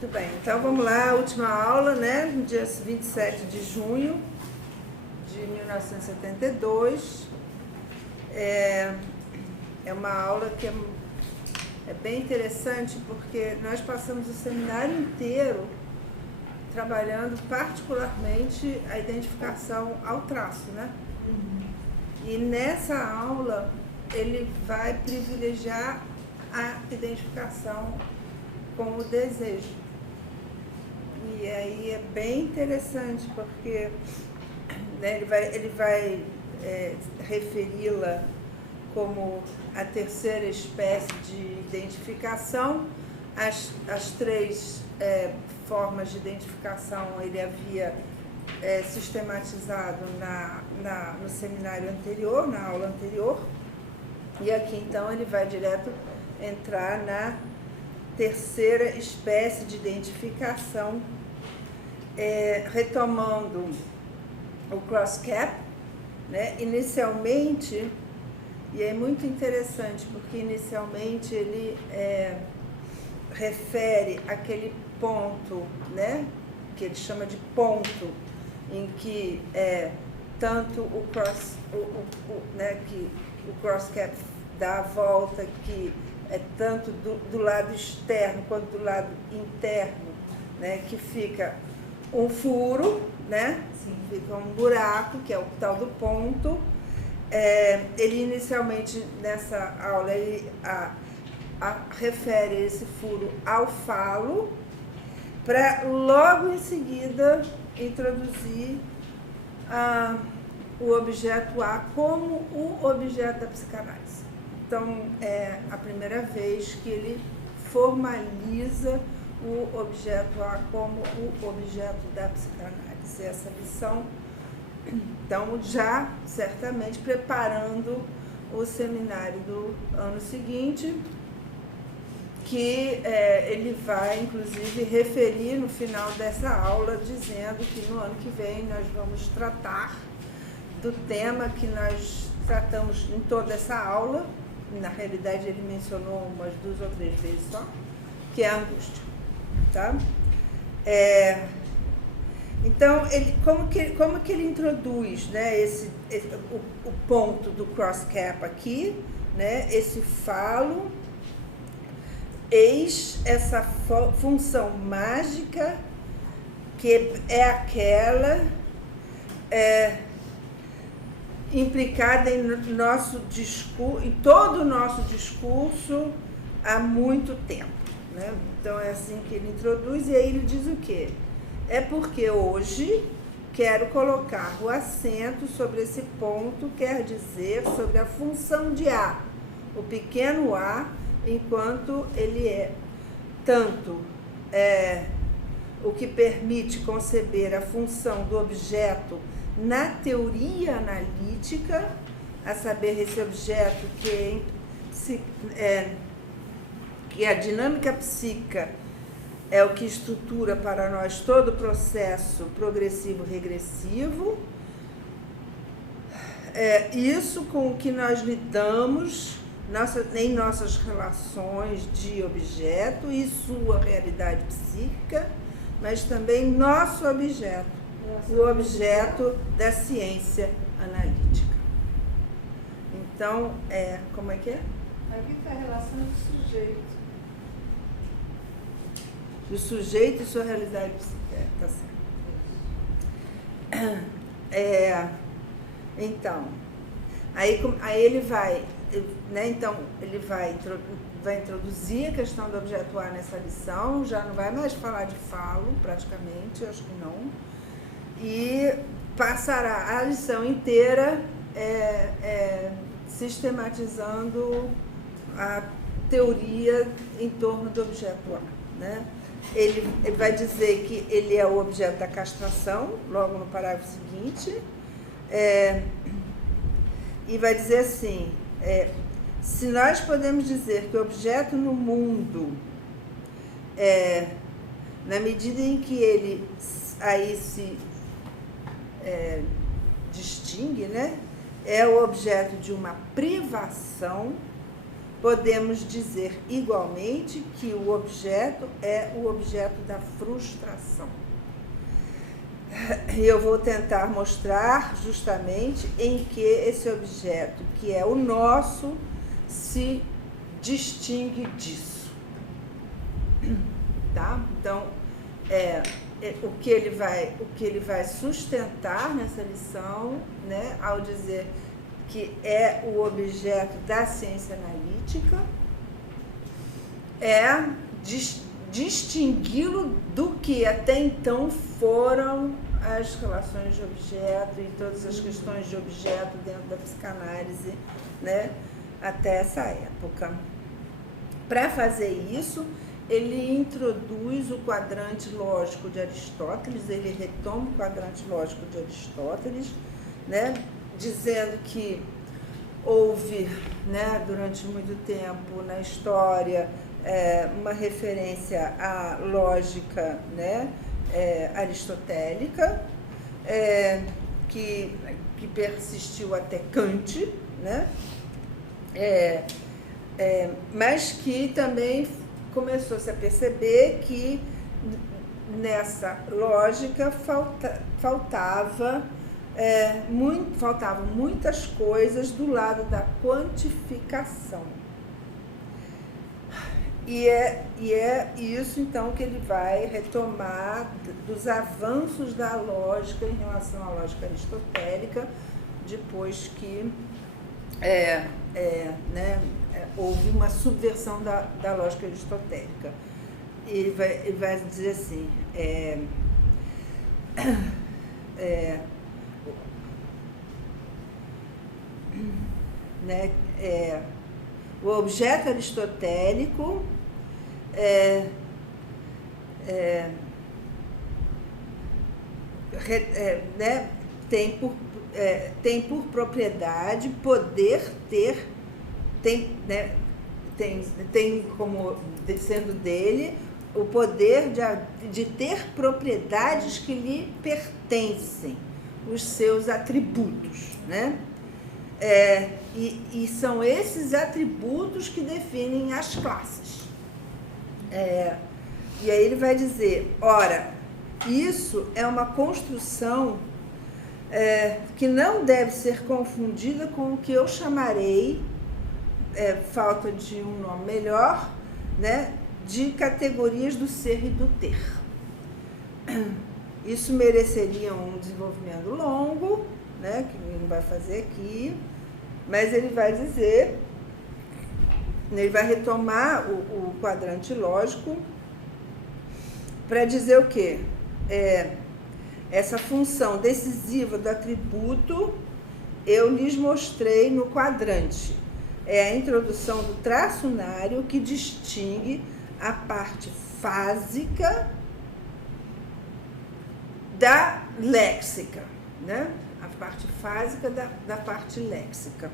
Muito bem, então vamos lá, a última aula, né, no dia 27 de junho de 1972. É uma aula que é bem interessante porque nós passamos o seminário inteiro trabalhando particularmente a identificação ao traço, né? E nessa aula ele vai privilegiar a identificação com o desejo. E aí é bem interessante porque, né, ele vai referi-la como a terceira espécie de identificação. As três formas de identificação ele havia sistematizado no seminário anterior, na aula anterior. E aqui então ele vai direto entrar na terceira espécie de identificação, retomando o cross-cap, né? Inicialmente, e é muito interessante, porque inicialmente ele refere aquele ponto, né? Que ele chama de ponto, em que tanto o cross-cap dá a volta, que é tanto do lado externo quanto do lado interno, né, que fica um furo, né? Sim. Fica um buraco, que é o tal do ponto. Ele inicialmente, nessa aula, ele refere esse furo ao falo, para logo em seguida introduzir o objeto A como o objeto da psicanálise. Então, é a primeira vez que ele formaliza o objeto A como o objeto da psicanálise. Essa lição, então, já certamente preparando o seminário do ano seguinte, que ele vai, inclusive, referir no final dessa aula, dizendo que no ano que vem nós vamos tratar do tema que nós tratamos em toda essa aula. Na realidade, ele mencionou umas 2 ou 3 vezes só, que é a angústia, tá? Então, como que ele introduz, né, o ponto do cross-cap aqui, né, esse falo, eis essa função mágica que é aquela implicada em todo o nosso discurso há muito tempo, né? Então é assim que ele introduz, e aí ele diz o quê? É porque hoje quero colocar o acento sobre esse ponto, quer dizer, sobre a função de A, o pequeno a, enquanto ele é tanto o que permite conceber a função do objeto na teoria analítica, a saber, esse objeto que a dinâmica psíquica é o que estrutura para nós todo o processo progressivo-regressivo. Isso com o que nós lidamos em nossas relações de objeto e sua realidade psíquica, mas também nosso objeto, o objeto da ciência analítica. Então, como é que é? Aqui está a relação do sujeito. Do sujeito e sua realidade psíquica, tá certo. Então, aí ele vai, né, então, ele vai introduzir a questão do objeto A nessa lição, já não vai mais falar de falo, praticamente, acho que não, e passará a lição inteira sistematizando a teoria em torno do objeto A, né? Ele vai dizer que ele é o objeto da castração, logo no parágrafo seguinte, e vai dizer assim, se nós podemos dizer que o objeto no mundo, na medida em que ele aí se distingue, né, é o objeto de uma privação, podemos dizer igualmente que o objeto é o objeto da frustração. E eu vou tentar mostrar justamente em que esse objeto, que é o nosso, se distingue disso. Tá? Então, o que ele vai sustentar nessa lição, né, ao dizer que é o objeto da ciência analítica, é distingui-lo do que até então foram as relações de objeto e todas as questões de objeto dentro da psicanálise, né, até essa época. Para fazer isso, ele introduz o quadrante lógico de Aristóteles, ele retoma o quadrante lógico de Aristóteles, né, dizendo que houve, né, durante muito tempo na história, uma referência à lógica, né, aristotélica, que persistiu até Kant, né, mas que também começou-se a perceber que nessa lógica faltavam muitas coisas do lado da quantificação. E é isso, então, que ele vai retomar dos avanços da lógica em relação à lógica aristotélica, depois que houve uma subversão da lógica aristotélica. Ele vai dizer assim, o objeto aristotélico tem por propriedade poder ter, tem como sendo dele o poder de ter propriedades que lhe pertencem, os seus atributos, né? E são esses atributos que definem as classes. E aí ele vai dizer, ora, isso é uma construção que não deve ser confundida com o que eu chamarei, falta de um nome melhor, né, de categorias do ser e do ter. Isso mereceria um desenvolvimento longo, né, que ele não vai fazer aqui, mas ele vai dizer, ele vai retomar o quadrante lógico para dizer o quê? Essa função decisiva do atributo eu lhes mostrei no quadrante. É a introdução do traço unário que distingue a parte fásica da léxica, né? A parte fásica da parte léxica.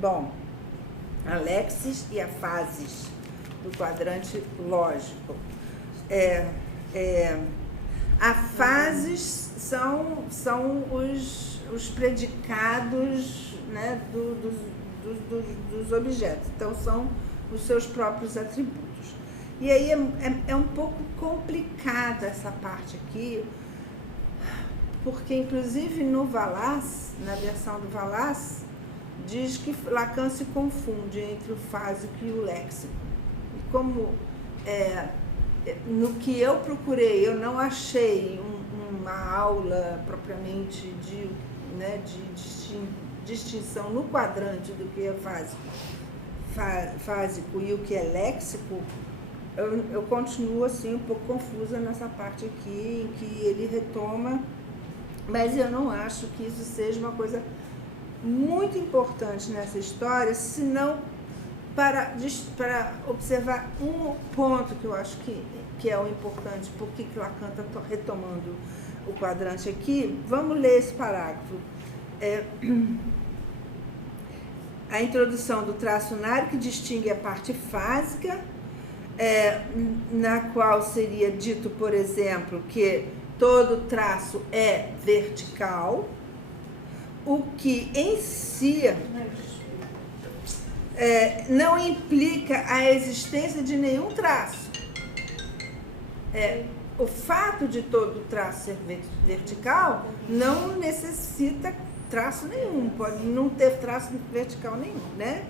Bom, a léxis e a fases do quadrante lógico. A fases são os predicados, né, dos objetos, então são os seus próprios atributos. E aí é um pouco complicada essa parte aqui, porque inclusive no Vallas, na versão do Vallas, diz que Lacan se confunde entre o fásico e o léxico. E como no que eu procurei, eu não achei uma aula propriamente de distinção no quadrante do que é fásico e o que é léxico, eu continuo assim um pouco confusa nessa parte aqui, em que ele retoma, mas eu não acho que isso seja uma coisa muito importante nessa história, senão para observar um ponto que eu acho que é o importante, por que Lacan está retomando o quadrante aqui. Vamos ler esse parágrafo. A introdução do traço unário que distingue a parte fásica, na qual seria dito, por exemplo, que todo traço é vertical, o que em si não implica a existência de nenhum traço. O fato de todo traço ser vertical não necessita traço nenhum, pode não ter traço vertical nenhum, né?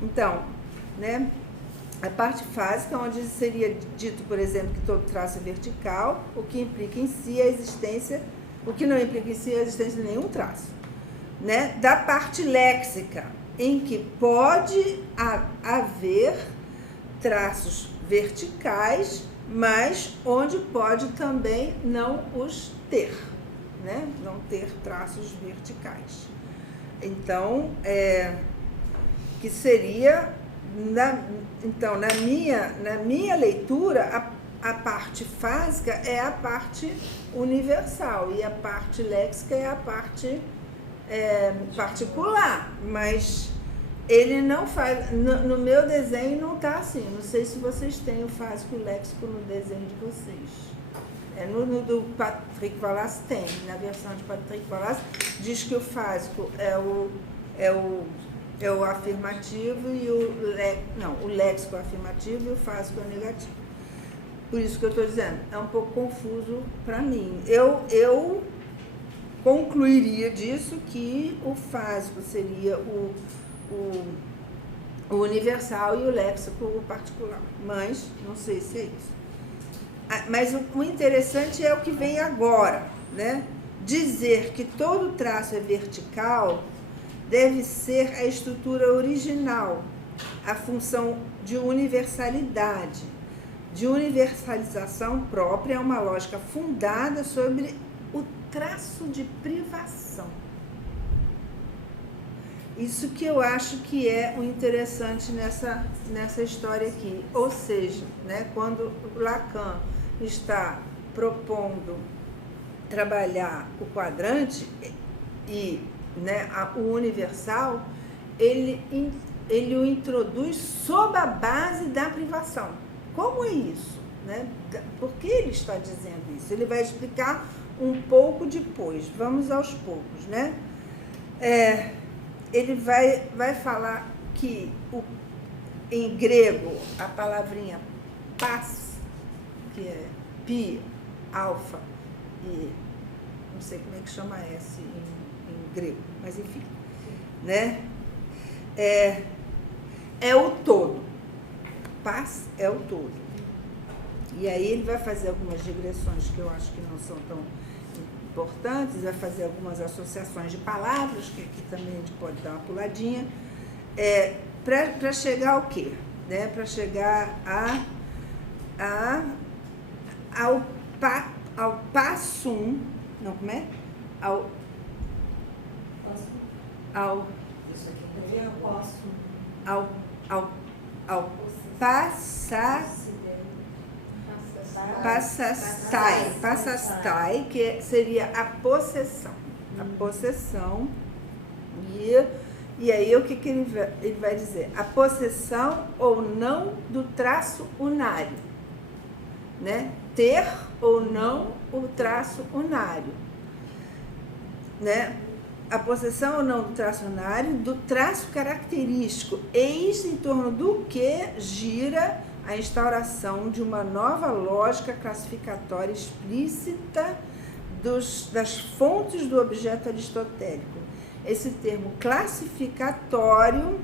Então, né, a parte fásica, onde seria dito, por exemplo, que todo traço é vertical, o que implica em si a existência, o que não implica em si a existência de nenhum traço, né? Da parte léxica, em que pode haver traços verticais, mas onde pode também não os ter, né? Não ter traços verticais. Então, que seria, então, na minha leitura, a parte fásica é a parte universal e a parte léxica é a parte particular, mas ele não faz, no meu desenho não está assim. Não sei se vocês têm o fásico e o léxico no desenho de vocês. No do Patrick Wallace tem, na versão de Patrick Wallace, diz que o fásico é o afirmativo e o léxico é o afirmativo e o fásico é o negativo. Por isso que eu estou dizendo, é um pouco confuso para mim. Eu concluiria disso que o fásico seria o universal e o léxico o particular, mas não sei se é isso. Mas o interessante é o que vem agora, né? Dizer que todo traço é vertical deve ser a estrutura original, a função de universalidade, de universalização própria, é uma lógica fundada sobre o traço de privação. Isso que eu acho que é o interessante nessa história aqui. Ou seja, né, quando Lacan está propondo trabalhar o quadrante e, né, o universal, ele o introduz sob a base da privação. Como é isso? Né? Por que ele está dizendo isso? Ele vai explicar um pouco depois. Vamos aos poucos, né? Ele vai falar que em grego a palavrinha pas, que é pi, alfa e não sei como é que chama S em grego, mas enfim, né? É o todo. Pas é o todo. E aí ele vai fazer algumas regressões que eu acho que não são tão importantes, vai fazer algumas associações de palavras, que aqui também a gente pode dar uma puladinha, para chegar ao quê? Né? Para chegar ao passum, não, como é? Ao passastai, que seria a possessão. A possessão. E aí o que ele vai dizer? A possessão ou não do traço unário. Né? Ter ou não o traço unário. Né? A possessão ou não do traço unário, do traço característico, eis em torno do que gira a instauração de uma nova lógica classificatória explícita das fontes do objeto aristotélico. Esse termo classificatório,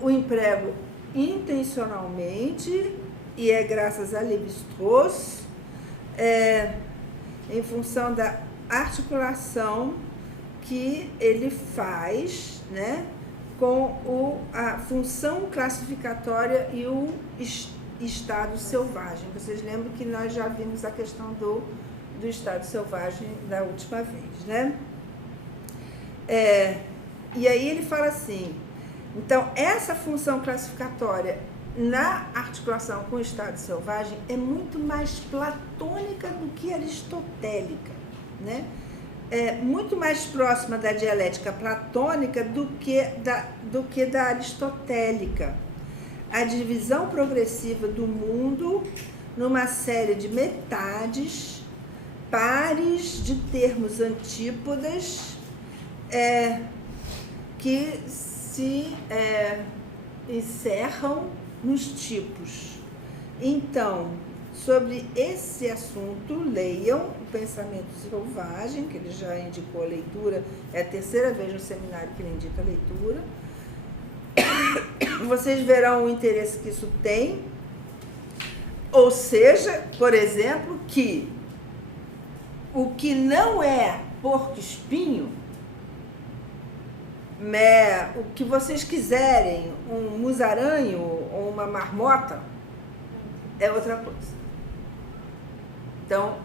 o emprego intencionalmente, e é graças a Lévi-Strauss, em função da articulação que ele faz, né, com a função classificatória e o estado selvagem. Vocês lembram que nós já vimos a questão do estado selvagem da última vez, né? E aí ele fala assim, então essa função classificatória na articulação com o estado selvagem é muito mais platônica do que aristotélica, né? É muito mais próxima da dialética platônica do que da aristotélica. A divisão progressiva do mundo numa série de metades, pares de termos antípodas, que se encerram nos tipos. Então, sobre esse assunto, leiam O Pensamento Selvagem, que ele já indicou a leitura, é a terceira vez no seminário que ele indica a leitura. Vocês verão o interesse que isso tem. Ou seja, por exemplo, que o que não é porco-espinho, o que vocês quiserem, um musaranho ou uma marmota, é outra coisa. Então,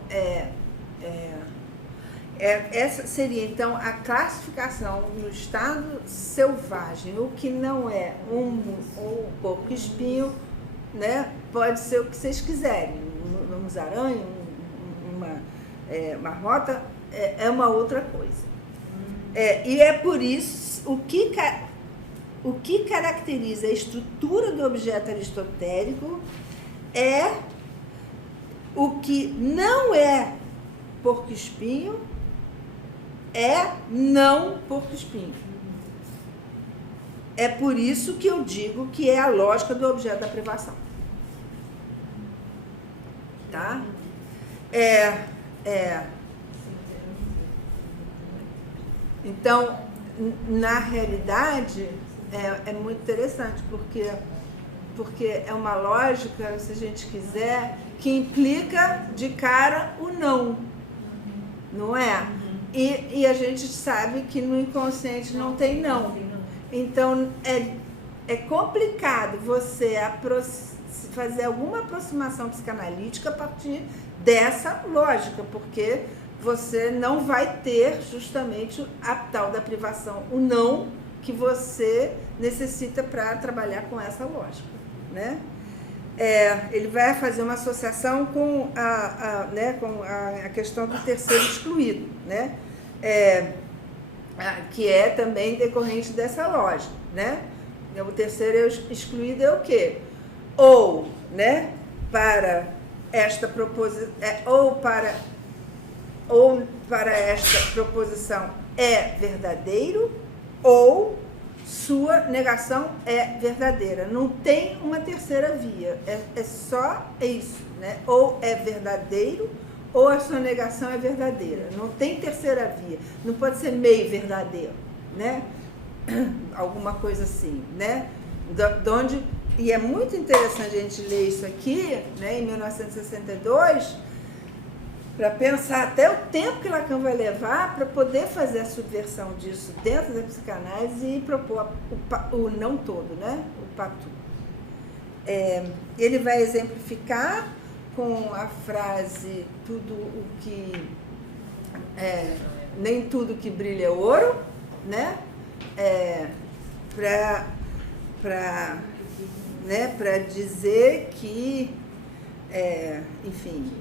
essa seria, então, a classificação no estado selvagem. O que não é um porco-espinho, né, pode ser o que vocês quiserem. Um musaranho, uma marmota, é uma outra coisa. E é por isso, o que caracteriza a estrutura do objeto aristotélico é o que não é porco-espinho, é não porco-espinho. É por isso que eu digo que é a lógica do objeto da privação. Tá? Então, na realidade, é muito interessante, porque é uma lógica, se a gente quiser, que implica de cara o não, não é? E a gente sabe que no inconsciente não tem não. Então, é complicado você fazer alguma aproximação psicanalítica a partir dessa lógica, porque você não vai ter justamente a tal da privação, o não que você necessita para trabalhar com essa lógica, né? Ele vai fazer uma associação com a questão do terceiro excluído, né? Que é também decorrente dessa lógica, né? O terceiro excluído é o quê? Ou, né, para esta proposição, ou para esta proposição é verdadeiro, ou sua negação é verdadeira. Não tem uma terceira via, é só isso, né? Ou é verdadeiro, ou a sua negação é verdadeira. Não tem terceira via, não pode ser meio verdadeiro, né? Alguma coisa assim, né? E é muito interessante a gente ler isso aqui, né, em 1962, para pensar até o tempo que Lacan vai levar para poder fazer a subversão disso dentro da psicanálise e propor o não todo, né? O patu. Ele vai exemplificar com a frase nem tudo que brilha é ouro, né? Para dizer que, enfim,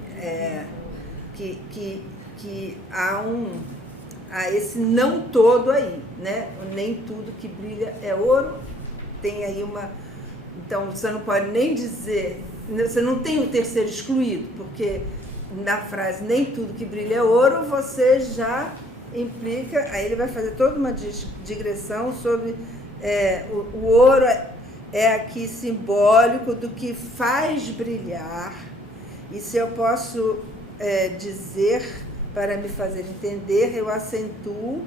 que há esse não todo aí, né? Nem tudo que brilha é ouro. Tem aí então, você não pode nem dizer, você não tem o terceiro excluído, porque na frase nem tudo que brilha é ouro, você já implica, aí ele vai fazer toda uma digressão sobre o ouro é aqui simbólico do que faz brilhar, e se eu posso dizer, para me fazer entender, eu acentuo,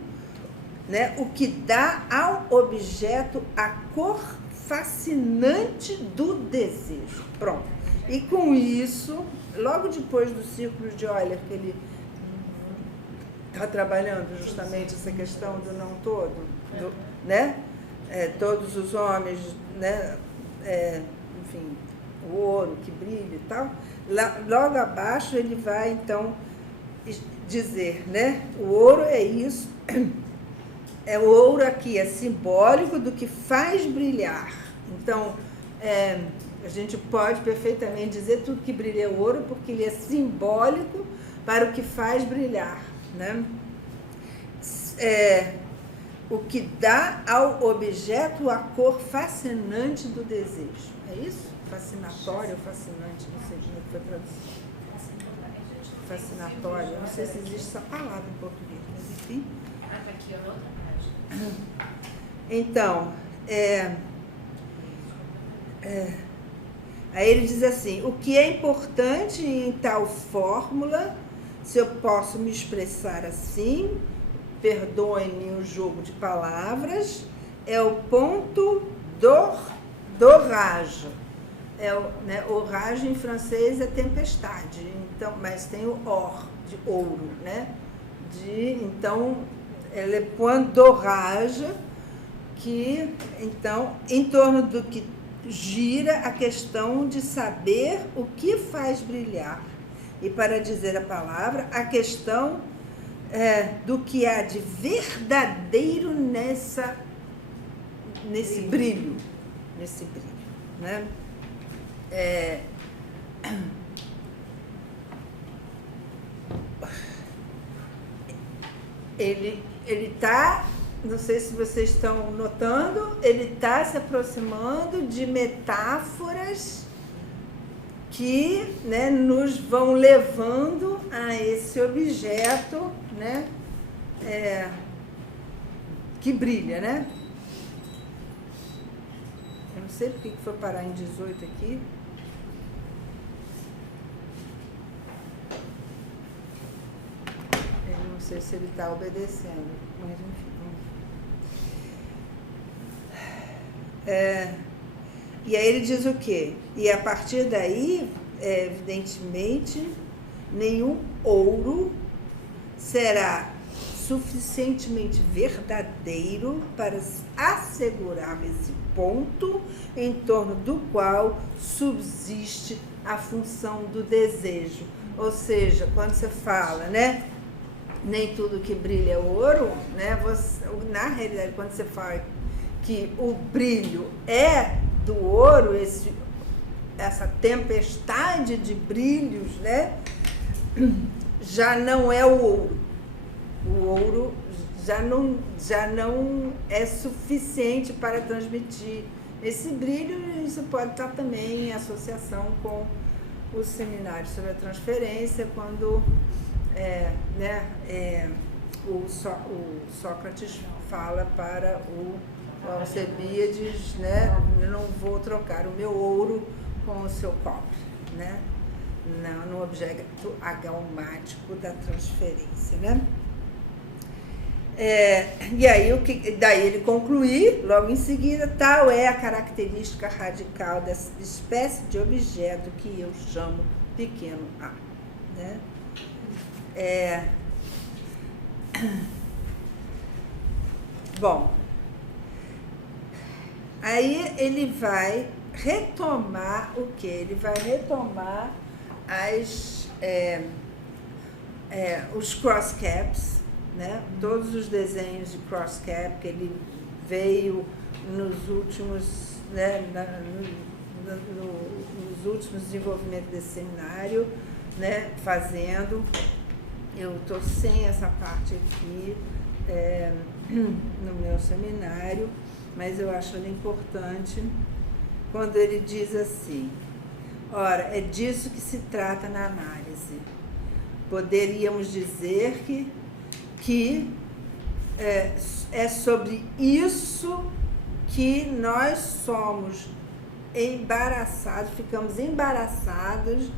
né, o que dá ao objeto a cor fascinante do desejo. Pronto. E com isso, logo depois do círculo de Euler, que ele está trabalhando justamente essa questão do não todo, né? Todos os homens, né? Enfim, o ouro que brilha e tal. Logo abaixo ele vai, então, dizer, né? O ouro é isso, o ouro aqui é simbólico do que faz brilhar. Então, a gente pode perfeitamente dizer tudo que brilha é ouro, porque ele é simbólico para o que faz brilhar, né? O que dá ao objeto a cor fascinante do desejo. É isso? Fascinatório, fascinante, não sei como foi traduzido. Fascinatório, não sei se existe essa palavra em português, mas enfim. Aqui é outra página. Então, aí ele diz assim, o que é importante em tal fórmula, se eu posso me expressar assim, perdoem-me o jogo de palavras, é o ponto d'orage. Orage em francês é tempestade, então, mas tem o or, de ouro, né? Então, ela é point d'orage, que, então, em torno do que gira a questão de saber o que faz brilhar. E para dizer a palavra, a questão do que há de verdadeiro nesse brilho, né? Ele está, não sei se vocês estão notando, ele está se aproximando de metáforas que, né, nos vão levando a esse objeto, né, que brilha, né? Eu não sei porque que foi parar em 18 aqui. Eu não sei se ele está obedecendo, mas enfim. E aí ele diz o quê? E a partir daí, evidentemente, nenhum ouro será suficientemente verdadeiro para assegurar esse ponto em torno do qual subsiste a função do desejo. Ou seja, quando você fala, né, nem tudo que brilha é ouro, né, na realidade, quando você fala que o brilho é do ouro, essa tempestade de brilhos, né, já não é o ouro. O ouro já não é suficiente para transmitir esse brilho. Isso pode estar também em associação com o seminário sobre a transferência, quando o Sócrates fala para o Alcebiades, né, eu não vou trocar o meu ouro com o seu cobre, né, no objeto agalmático da transferência, né? E aí, daí ele conclui, logo em seguida, tal é a característica radical dessa espécie de objeto que eu chamo pequeno a, né? Bom, aí ele vai retomar o quê? Ele vai retomar os cross-caps, né? Todos os desenhos de cross-cap que ele veio nos últimos, né, nos últimos desenvolvimentos desse seminário, né, fazendo. Eu estou sem essa parte aqui no meu seminário, mas eu acho ele importante quando ele diz assim, ora, é disso que se trata na análise. Poderíamos dizer que é sobre isso que nós somos embaraçados, ficamos embaraçados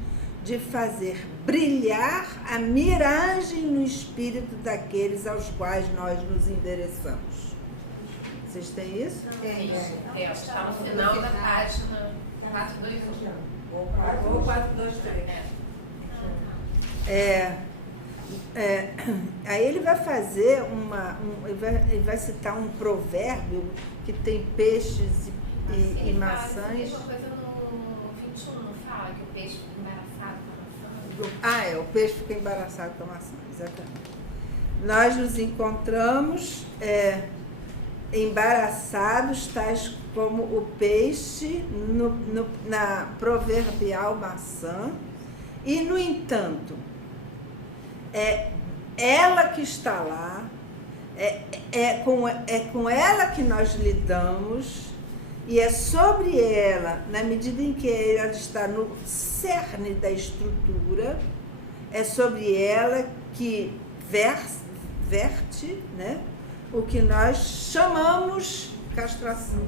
de fazer brilhar a miragem no espírito daqueles aos quais nós nos endereçamos. Vocês têm isso? Tem isso. Acho que está no final da página 421. Ou 423. Aí ele vai fazer ele vai citar um provérbio que tem peixes e maçãs. Uma coisa no 21 não fala que o peixe fica embaraçado com a maçã? O peixe fica embaraçado com a maçã, exatamente. Nós nos encontramos embaraçados, tais como o peixe na proverbial maçã, e, no entanto, é ela que está lá, é com ela que nós lidamos, e é sobre ela, na medida em que ela está no cerne da estrutura, é sobre ela que verte, né, o que nós chamamos castração.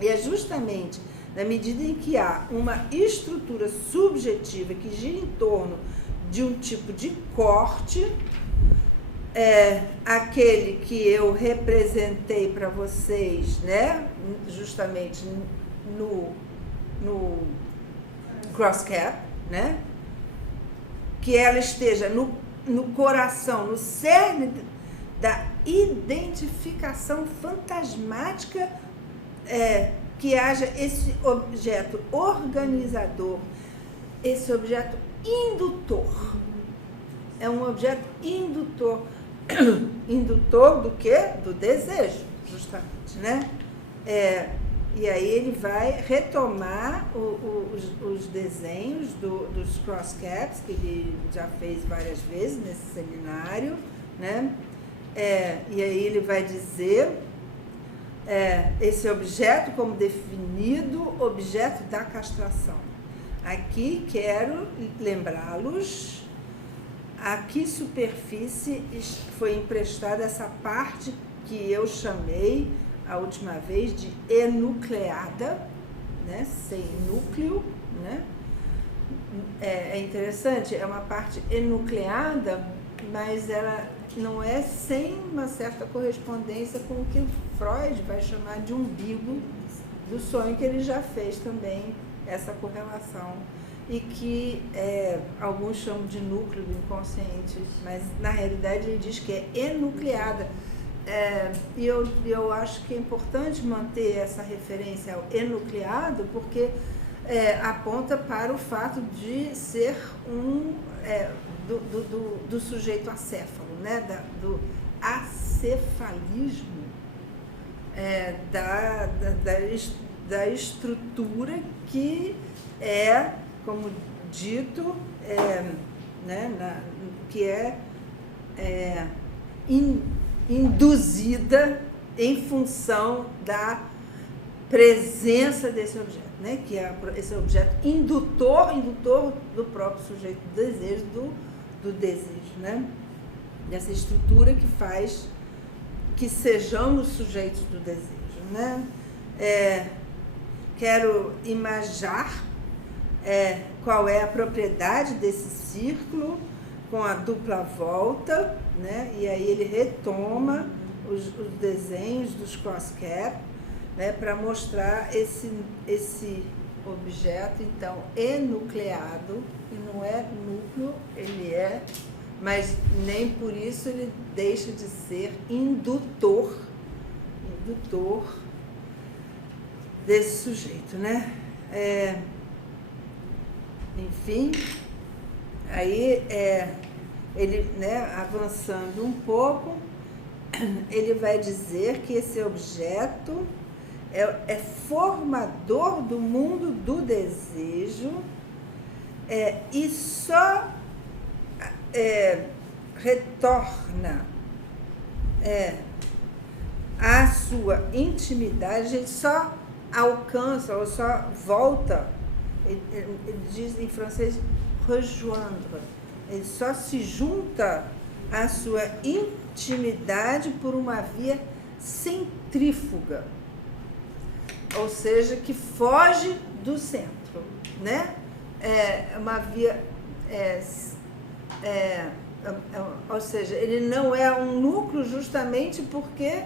E é justamente na medida em que há uma estrutura subjetiva que gira em torno de um tipo de corte, aquele que eu representei para vocês, né, justamente no cross cap, né, que ela esteja no coração, no cerne da identificação fantasmática, que haja esse objeto organizador, esse objeto indutor. É um objeto indutor. Indutor do quê? Do desejo, justamente, né? E aí ele vai retomar os desenhos dos cross caps, que ele já fez várias vezes nesse seminário, né? E aí ele vai dizer esse objeto como definido objeto da castração. Aqui quero lembrá-los a que superfície foi emprestada essa parte que eu chamei a última vez de enucleada, né? Sem núcleo, né? É interessante, é uma parte enucleada, mas ela não é sem uma certa correspondência com o que Freud vai chamar de umbigo do sonho, que ele já fez também essa correlação, e que alguns chamam de núcleo do inconsciente, mas na realidade ele diz que é enucleada. E eu acho que é importante manter essa referência ao enucleado, porque aponta para o fato de ser do sujeito acéfalo, né? Do acefalismo, da estrutura que como dito, né, que induzida em função da presença desse objeto, né, que é esse objeto indutor do próprio sujeito do desejo, do desejo, né, dessa estrutura que faz que sejamos sujeitos do desejo, né. Quero imaginar qual é a propriedade desse círculo com a dupla volta, né? E aí ele retoma os desenhos dos cross cap, né? Para mostrar esse objeto, então, enucleado, e não é núcleo, ele mas nem por isso ele deixa de ser indutor desse sujeito, né? Enfim, aí ele, né, avançando um pouco, ele vai dizer que esse objeto é formador do mundo do desejo, e só retorna à sua intimidade, ele só alcança ou só volta, ele diz em francês rejoindre, ele só se junta à sua intimidade por uma via centrífuga, ou seja, que foge do centro, né? Uma via, ou seja, ele não é um núcleo justamente porque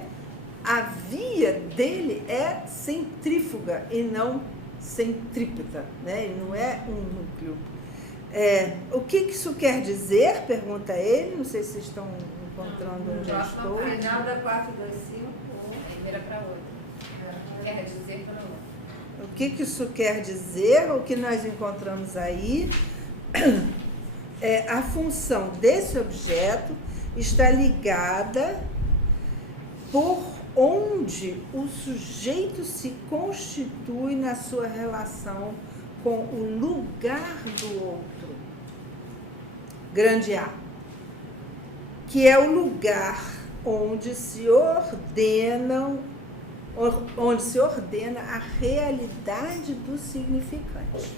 a via dele é centrífuga e não centrípeta, né? Ele não é um núcleo. O que isso quer dizer? Pergunta ele. Não sei se vocês estão encontrando onde eu estou. Final da 425. Vira para outra. Quer dizer para outra. O que isso quer dizer? O que nós encontramos aí? A função desse objeto está ligada por onde o sujeito se constitui na sua relação com o lugar do outro, grande A, que é o lugar onde se ordena a realidade do significante.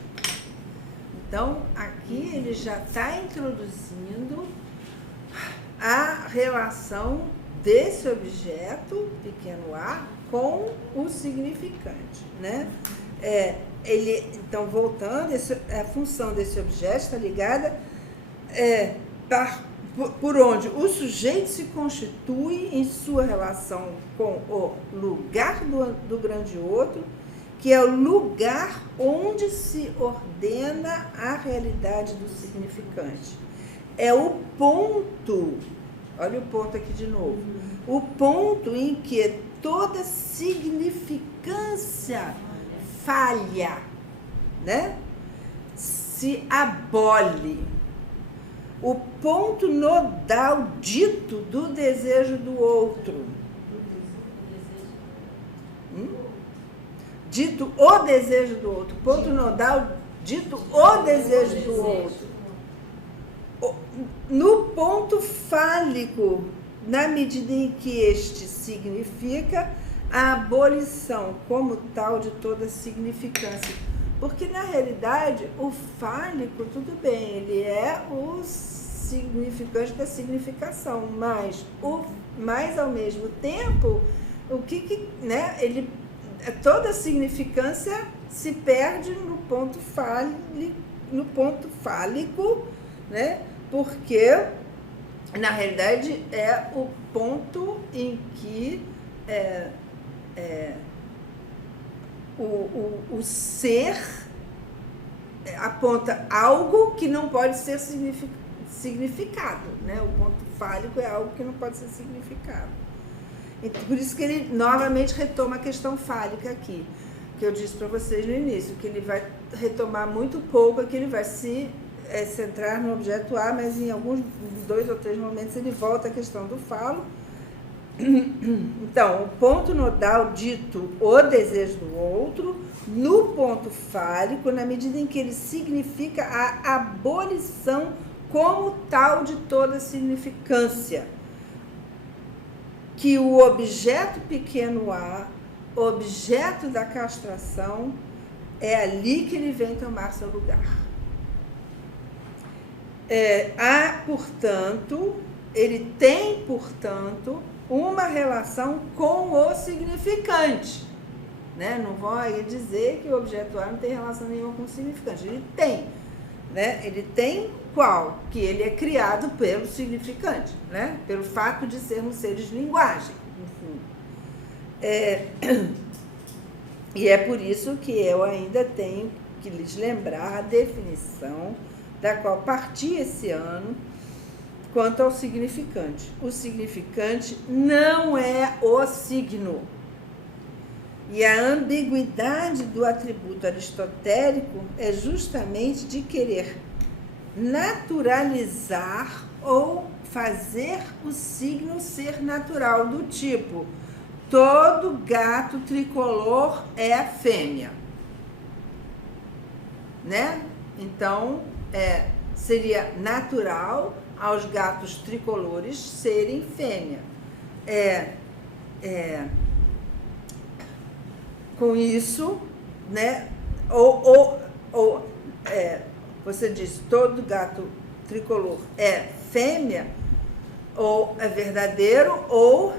Então, aqui ele já está introduzindo a relação desse objeto, pequeno a, com o significante, né? Então, voltando, a função desse objeto está ligada por onde o sujeito se constitui em sua relação com o lugar do grande outro, que é o lugar onde se ordena a realidade do significante. É o ponto, olha o ponto aqui de novo, o ponto em que toda significância falha, né? Se abole. O ponto nodal dito do desejo do outro. Dito o desejo do outro. Ponto nodal dito o desejo do outro. No ponto fálico, na medida em que este significa a abolição como tal de toda significância. Porque, na realidade, o fálico, tudo bem, ele é o significante da significação, mas ao mesmo tempo, né, toda significância se perde no ponto fálico, né, porque, na realidade, é o ponto em que o ser aponta algo que não pode ser significado, né? O ponto fálico é algo que não pode ser significado. Então, por isso que ele novamente retoma a questão fálica aqui, que eu disse para vocês no início, que ele vai retomar muito pouco, que ele vai se centrar no objeto A, mas em alguns 2 ou 3 momentos ele volta à questão do falo. Então, o ponto nodal dito o desejo do outro, no ponto fálico, na medida em que ele significa a abolição como tal de toda significância, que o objeto pequeno a, objeto da castração, é ali que ele vem tomar seu lugar. Ele tem, portanto, uma relação com o significante, né? Não vão aí dizer que o objeto A não tem relação nenhuma com o significante. Ele tem, né? Ele tem qual? Que ele é criado pelo significante, né? Pelo fato de sermos seres de linguagem. E é por isso que eu ainda tenho que lhes lembrar a definição da qual parti esse ano quanto ao significante. O significante não é o signo. E a ambiguidade do atributo aristotélico é justamente de querer naturalizar ou fazer o signo ser natural, do tipo, todo gato tricolor é fêmea, né? Então, seria natural aos gatos tricolores serem fêmea. Com isso, né? Você diz todo gato tricolor é fêmea, ou é verdadeiro, ou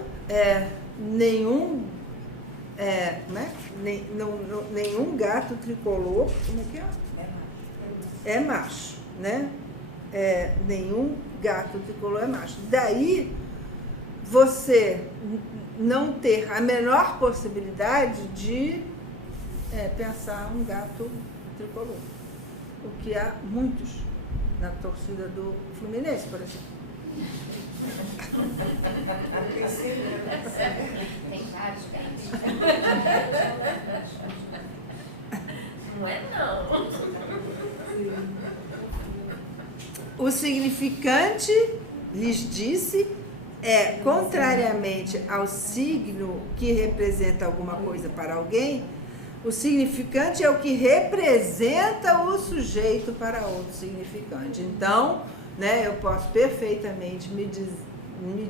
nenhum nenhum gato tricolor, como é que é? É macho, né? Nenhum gato tricolor é macho. Daí você não ter a menor possibilidade de pensar um gato tricolor. O que há muitos na torcida do Fluminense, por exemplo. Tem vários gatos. Não é não. O significante, lhes disse, contrariamente ao signo que representa alguma coisa para alguém, o significante é o que representa o sujeito para outro significante. Então, né, eu posso perfeitamente me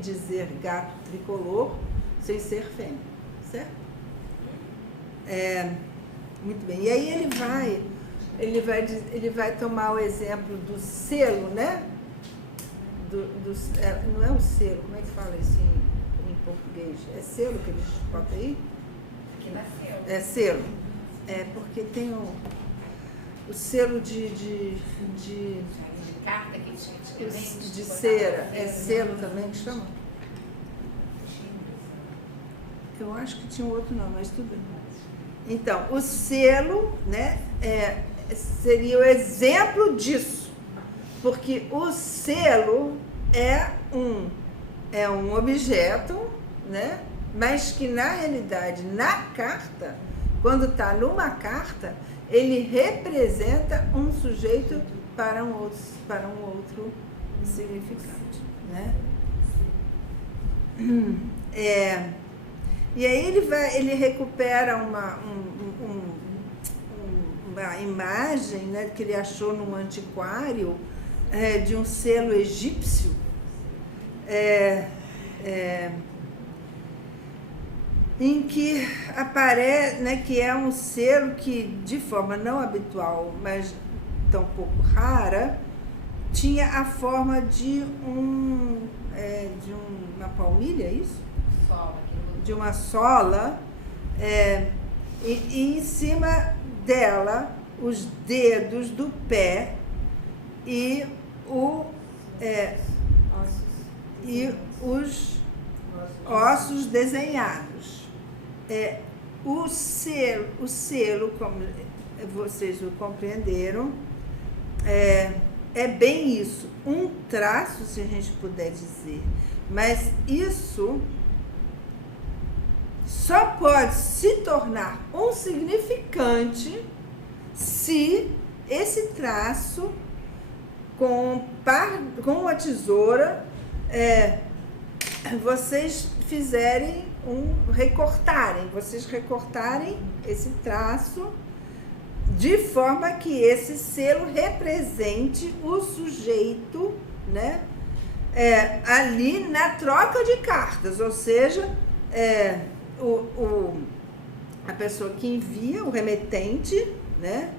dizer gato tricolor sem ser fêmea, certo? Muito bem. E aí ele vai tomar o exemplo do selo, né? Não é o selo, como é que fala isso em português? É selo que eles botam aí? Aqui nasceu. É selo. É porque tem o selo de Carta que tinha antigamente. de cera. É selo também que chama? Eu acho que tinha um outro nome, mas tudo bem. Então, o selo, né, seria o exemplo disso. Porque o selo é um objeto, né, mas que na realidade, na carta, quando está numa carta, ele representa um sujeito para um outro significado, né? E aí ele recupera uma imagem, né, que ele achou num antiquário de um selo egípcio, em que aparece, né, que é um selo que, de forma não habitual, mas tão pouco rara, tinha a forma de uma palmilha, é isso? Sola, de uma sola, e em cima dela os dedos do pé e os ossos desenhados. O selo, como vocês o compreenderam, é bem isso, um traço, se a gente puder dizer, mas isso só pode se tornar um significante se esse traço, com uma tesoura, vocês recortarem esse traço de forma que esse selo represente o sujeito, né, ali na troca de cartas, ou seja, a pessoa que envia, o remetente, né,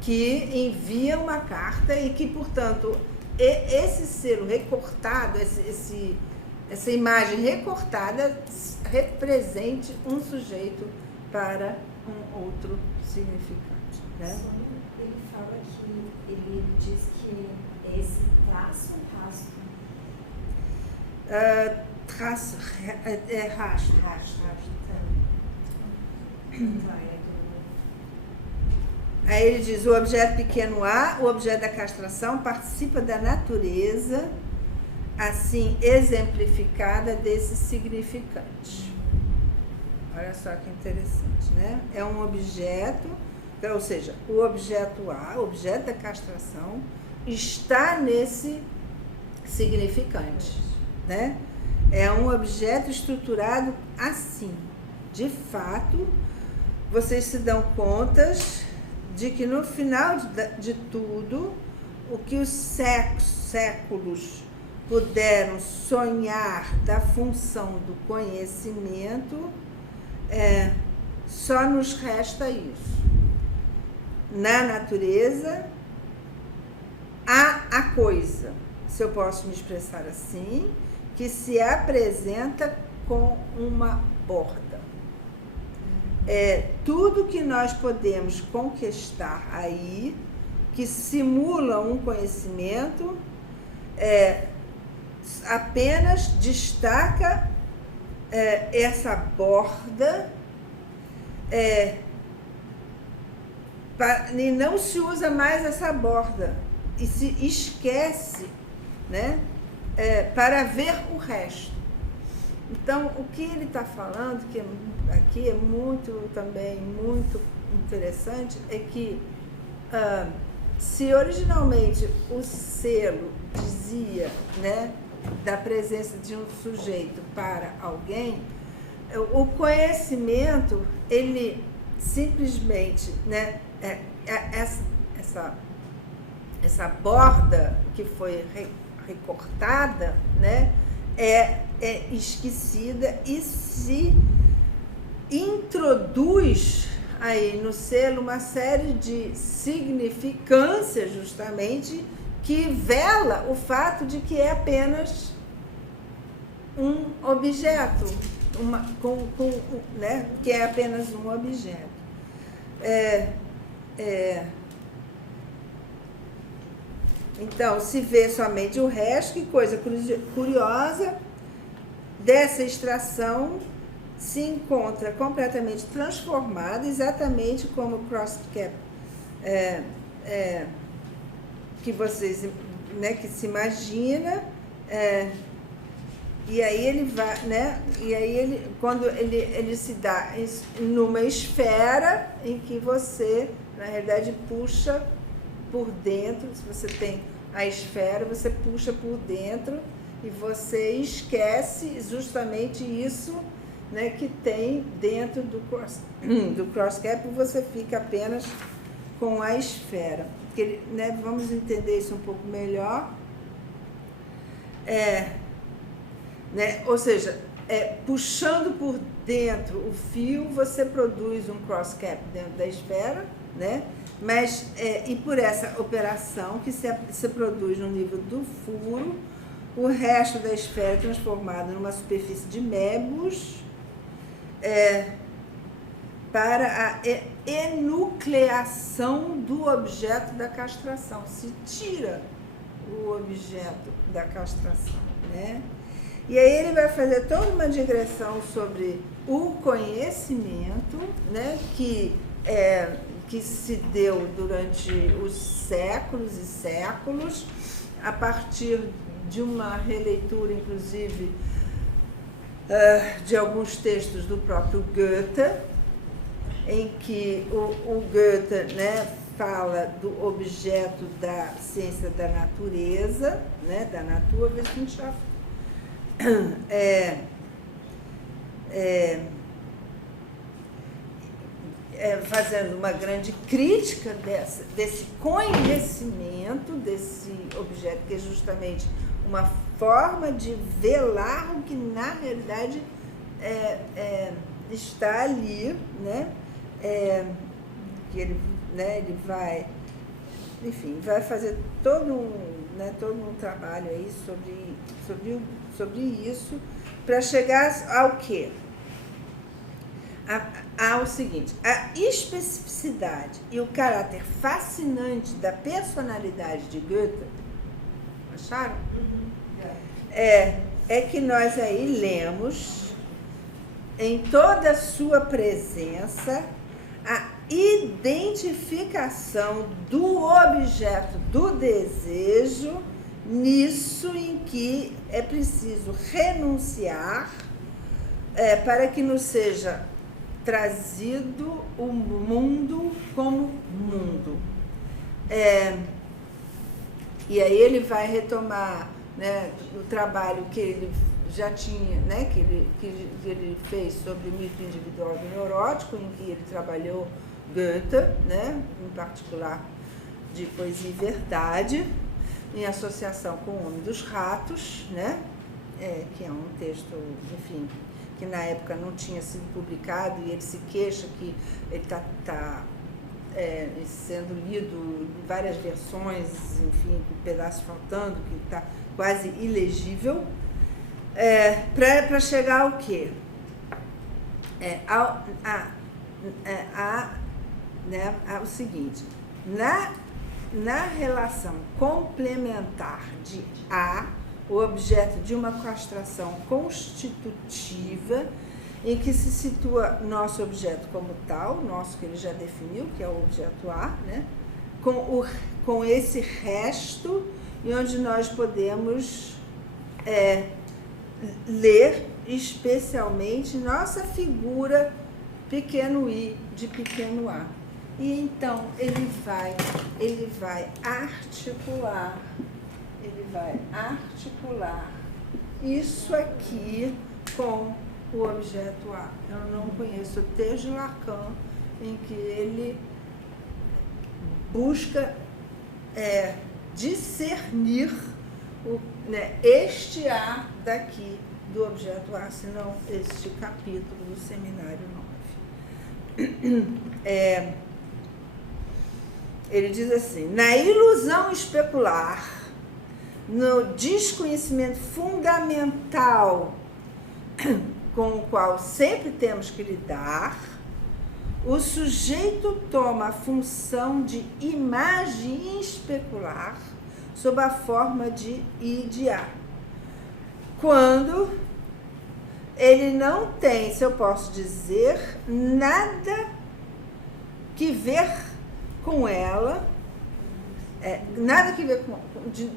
que envia uma carta e que, portanto, esse selo recortado, essa imagem recortada represente um sujeito para um outro significado, né? Ele fala que ele diz que esse traço é um rastro. Rastro. Aí ele diz: o objeto pequeno A, o objeto da castração, participa da natureza, assim exemplificada desse significante. Olha só que interessante, né? É um objeto, ou seja, o objeto A, o objeto da castração, está nesse significante, né? É um objeto estruturado assim. De fato, vocês se dão contas de que no final de tudo, o que os séculos puderam sonhar da função do conhecimento, só nos resta isso. Na natureza, há a coisa, se eu posso me expressar assim, que se apresenta com uma borda. Tudo que nós podemos conquistar aí, que simula um conhecimento, apenas destaca essa borda, e não se usa mais essa borda, e se esquece, né, para ver o resto. Então, o que ele está falando, que aqui é também muito interessante, é que se originalmente o selo dizia, né, da presença de um sujeito para alguém, o conhecimento, ele simplesmente, né, essa borda que foi recortada, né, é esquecida e se introduz aí no selo uma série de significâncias, justamente, que vela o fato de que é apenas um objeto, né, que é apenas um objeto. Então, se vê somente o resto, que coisa curiosa, dessa extração se encontra completamente transformada, exatamente como o cross-cap que vocês, né, que se imagina, e aí ele vai, né, e aí ele, quando ele se dá numa esfera em que você, na realidade, puxa por dentro. Se você tem a esfera, você puxa por dentro e você esquece justamente isso, né, que tem dentro do cross-cap, você fica apenas com a esfera. Né, vamos entender isso um pouco melhor. Né, ou seja, puxando por dentro o fio, você produz um cross-cap dentro da esfera, né? Mas, e por essa operação que se produz no nível do furo, o resto da esfera é transformado numa superfície de Möbius, para a enucleação do objeto da castração. Se tira o objeto da castração, né? E aí ele vai fazer toda uma digressão sobre o conhecimento, né, que se deu durante os séculos e séculos, a partir de uma releitura, inclusive, de alguns textos do próprio Goethe, em que o Goethe, né, fala do objeto da ciência da natureza, né, da Naturwissenschaft, fazendo uma grande crítica desse conhecimento, desse objeto, que é justamente uma forma de velar o que na realidade está ali, né? Que ele vai, enfim, vai fazer todo um trabalho aí sobre isso, para chegar ao quê? Ao seguinte: a especificidade e o caráter fascinante da personalidade de Goethe, acharam? É que nós aí lemos em toda a sua presença a identificação do objeto do desejo, nisso em que é preciso renunciar para que nos seja trazido o mundo como mundo. E aí ele vai retomar, né, o trabalho que ele já tinha, né, que ele fez sobre o mito individual do neurótico, em que ele trabalhou Goethe, né, em particular de Poesia e Verdade, em associação com O Homem dos Ratos, né, que é um texto, enfim, que na época não tinha sido publicado, e ele se queixa que ele está sendo lido em várias versões, enfim, com pedaços faltando, que está quase ilegível, para chegar ao quê? Ao seguinte: na relação complementar de A, o objeto de uma castração constitutiva, em que se situa nosso objeto como tal, nosso que ele já definiu, que é o objeto A, né? Com esse resto, e onde nós podemos ler especialmente nossa figura pequeno i de pequeno a. E então ele vai articular isso aqui com o objeto A. Eu não conheço o texto de Lacan em que ele busca discernir este A daqui do objeto A, senão este capítulo do seminário 9. Ele diz assim: na ilusão especular, no desconhecimento fundamental com o qual sempre temos que lidar, o sujeito toma a função de imagem especular sob a forma de idear. Quando ele não tem, se eu posso dizer, nada que ver com ela, nada que ver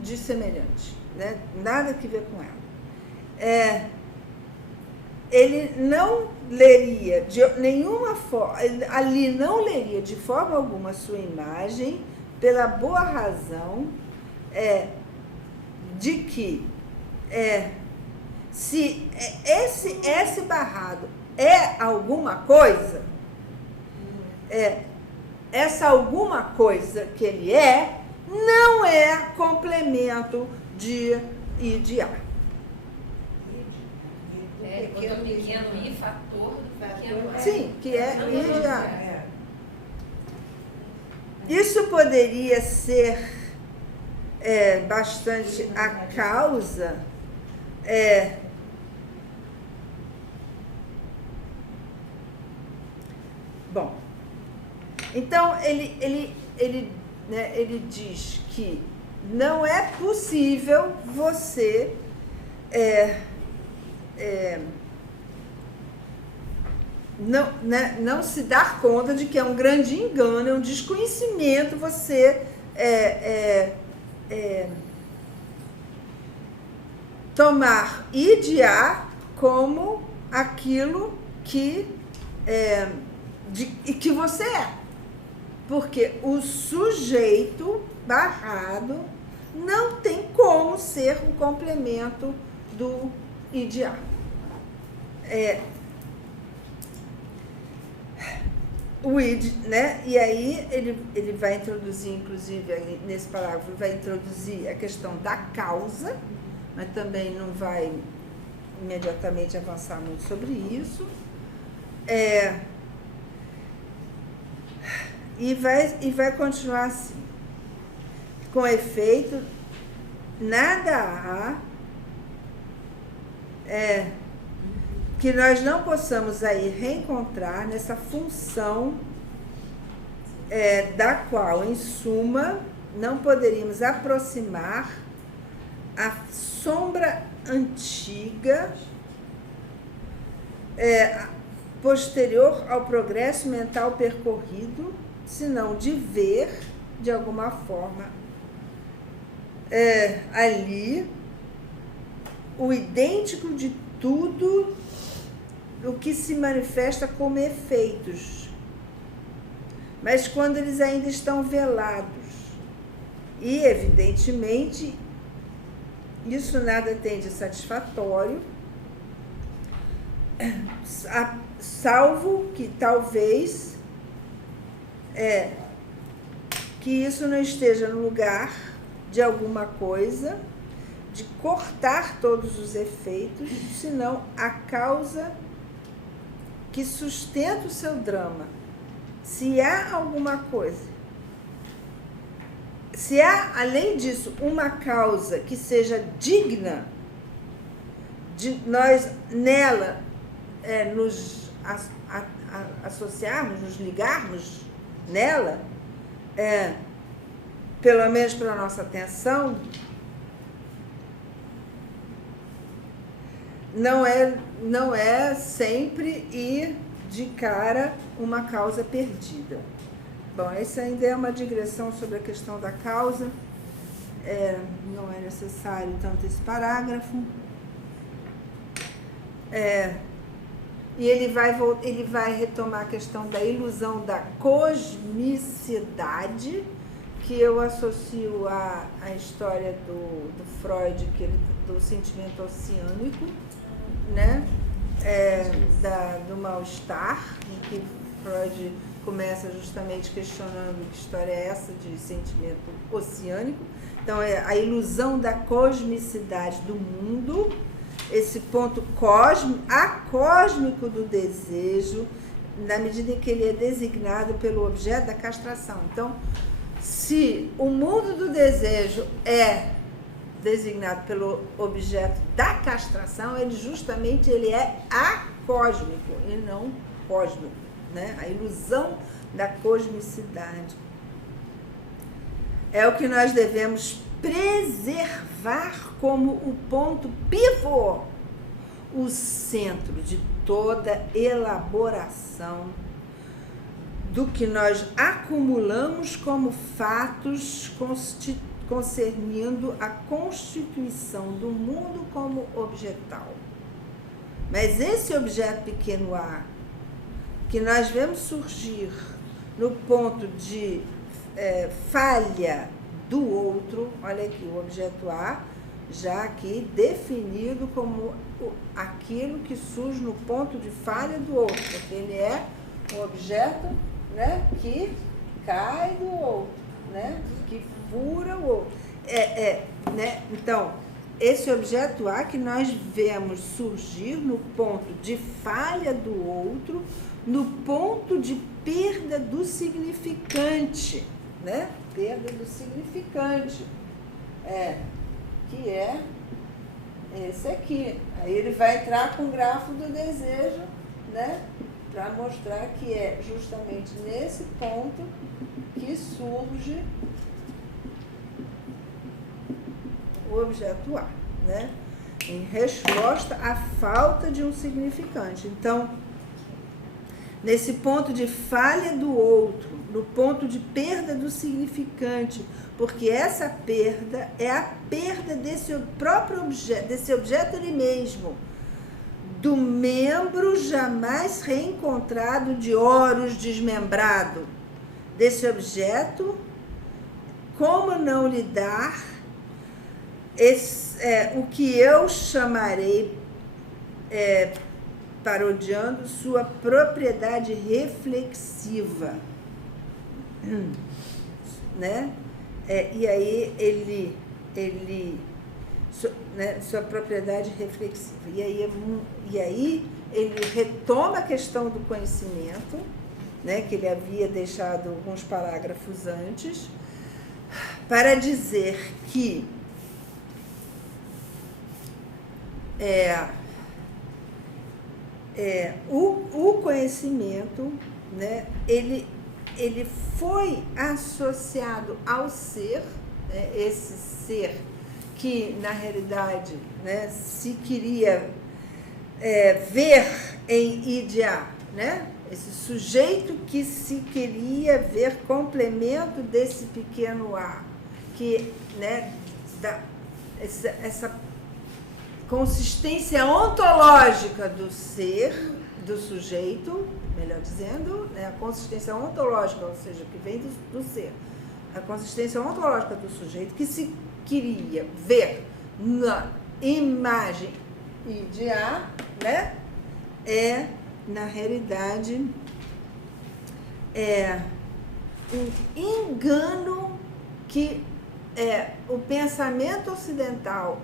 de semelhante, né? Nada que ver com ela. Ele não leria de nenhuma forma, ali não leria de forma alguma a sua imagem, pela boa razão de que se esse barrado é alguma coisa, essa alguma coisa que ele não é complemento de idear. Quando o pequeno I, fator do pequeno E. Sim, que é idear. Isso poderia ser bastante a causa bom, então ele diz que não é possível você não se dar conta de que é um grande engano, é um desconhecimento você tomar idear como aquilo que você é. Porque o sujeito barrado não tem como ser um complemento do idear. O id, né? E aí ele vai introduzir, inclusive, nesse parágrafo, vai introduzir a questão da causa, mas também não vai imediatamente avançar muito sobre isso. E vai continuar assim. Com efeito, nada há que nós não possamos aí reencontrar nessa função da qual, em suma, não poderíamos aproximar a sombra antiga posterior ao progresso mental percorrido, senão de ver, de alguma forma, ali o idêntico de tudo o que se manifesta como efeitos, mas quando eles ainda estão velados. E, evidentemente, isso nada tem de satisfatório, salvo que talvez que isso não esteja no lugar de alguma coisa, de cortar todos os efeitos, senão a causa que sustenta o seu drama. Se há alguma coisa, se há, além disso, uma causa que seja digna de nós, nela, nos associarmos, nos ligarmos nela, pelo menos pela nossa atenção, não é sempre ir de cara uma causa perdida. Bom, essa ainda é uma digressão sobre a questão da causa. Não é necessário tanto esse parágrafo. E ele vai retomar a questão da ilusão da cosmicidade, que eu associo à história do Freud, do sentimento oceânico, né? Do mal-estar, em que Freud começa justamente questionando que história é essa de sentimento oceânico. Então, a ilusão da cosmicidade do mundo, esse ponto acósmico do desejo, na medida em que ele é designado pelo objeto da castração. Então, se o mundo do desejo designado pelo objeto da castração, ele é acósmico e não cósmico, né? A ilusão da cosmicidade. É o que nós devemos preservar como o ponto pivô, o centro de toda elaboração do que nós acumulamos como fatos concernindo a constituição do mundo como objetal. Mas esse objeto pequeno a, que nós vemos surgir no ponto de falha do outro, olha aqui, o objeto A, já aqui definido como aquilo que surge no ponto de falha do outro, porque ele é um objeto, né, que cai do outro, né, que fura o outro. Né? Então, esse objeto A que nós vemos surgir no ponto de falha do outro, no ponto de perda do significante, né? Perda do significante, que é esse aqui. Aí ele vai entrar com o grafo do desejo, né? Para mostrar que é justamente nesse ponto que surge o objeto A, né? Em resposta à falta de um significante. Então, nesse ponto de falha do outro, no ponto de perda do significante, porque essa perda é a perda desse próprio objeto, desse objeto ele mesmo, do membro jamais reencontrado de Horus desmembrado. Desse objeto, como não lhe dar o que eu chamarei, parodiando, sua propriedade reflexiva, né? E aí né, sua propriedade reflexiva. E aí ele retoma a questão do conhecimento, né, que ele havia deixado alguns parágrafos antes, para dizer que o conhecimento, né, ele foi associado ao ser, né, esse ser que, na realidade, né, se queria ver em idear, né? Esse sujeito que se queria ver complemento desse pequeno A, que, né, essa consistência ontológica do ser, do sujeito, melhor dizendo, né, a consistência ontológica, ou seja, que vem do ser, a consistência ontológica do sujeito que se queria ver na imagem ideal, né, na realidade, um engano que o pensamento ocidental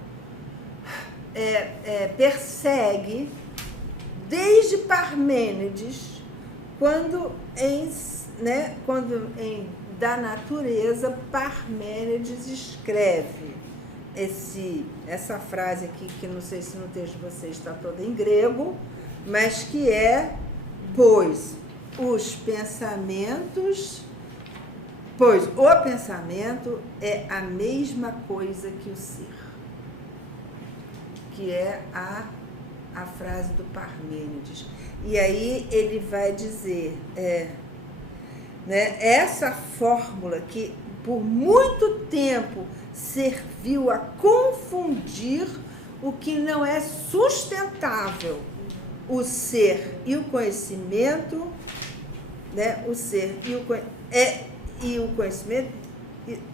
persegue desde Parmênides, quando da natureza, Parmênides escreve essa frase aqui, que não sei se no texto de vocês está toda em grego, mas que pois o pensamento é a mesma coisa que o ser, que é a frase do Parmênides. E aí ele vai dizer, né, essa fórmula que por muito tempo serviu a confundir o que não é sustentável, o ser e o conhecimento, né, o ser e o conhecimento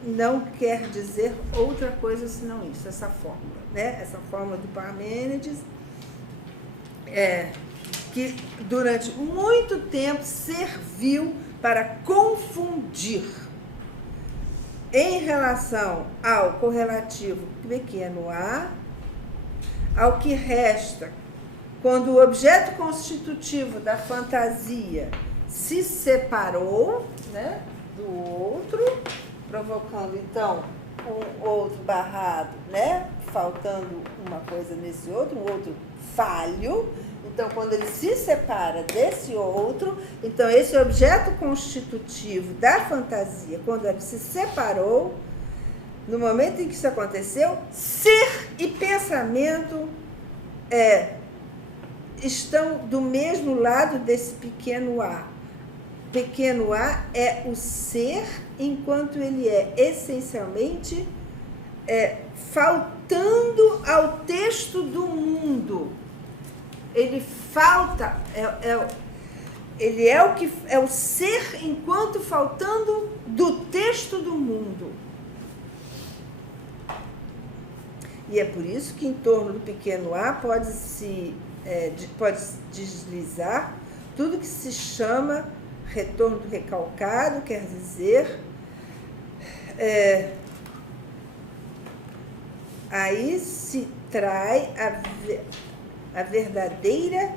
não quer dizer outra coisa senão isso, essa fórmula, né, essa fórmula do Parmênides, que durante muito tempo serviu para confundir em relação ao correlativo pequeno a, ao que resta quando o objeto constitutivo da fantasia se separou, né, do outro, provocando então um outro barrado, né? Faltando uma coisa nesse outro, um outro falho. Então, quando ele se separa desse outro, então esse objeto constitutivo da fantasia, quando ele se separou, no momento em que isso aconteceu, ser e pensamento estão do mesmo lado desse pequeno a. Pequeno a é o ser, enquanto ele é essencialmente faltando ao texto do mundo. Ele falta, ele é o que é o ser enquanto faltando do texto do mundo. E é por isso que em torno do pequeno a pode deslizar tudo que se chama retorno do recalcado, quer dizer, aí se trai a verdadeira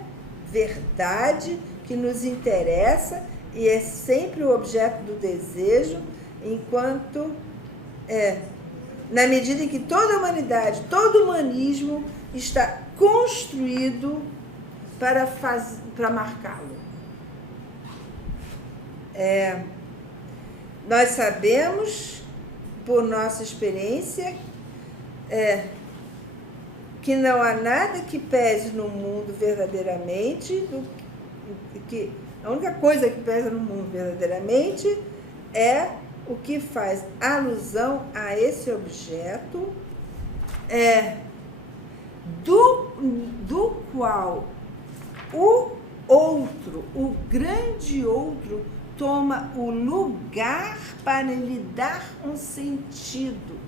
verdade que nos interessa e é sempre o objeto do desejo, enquanto na medida em que toda a humanidade, todo o humanismo está construído para marcá-lo. Nós sabemos, por nossa experiência, que não há nada que pese no mundo verdadeiramente, que a única coisa que pesa no mundo verdadeiramente é o que faz alusão a esse objeto, do qual o outro, o grande outro, toma o lugar para lhe dar um sentido.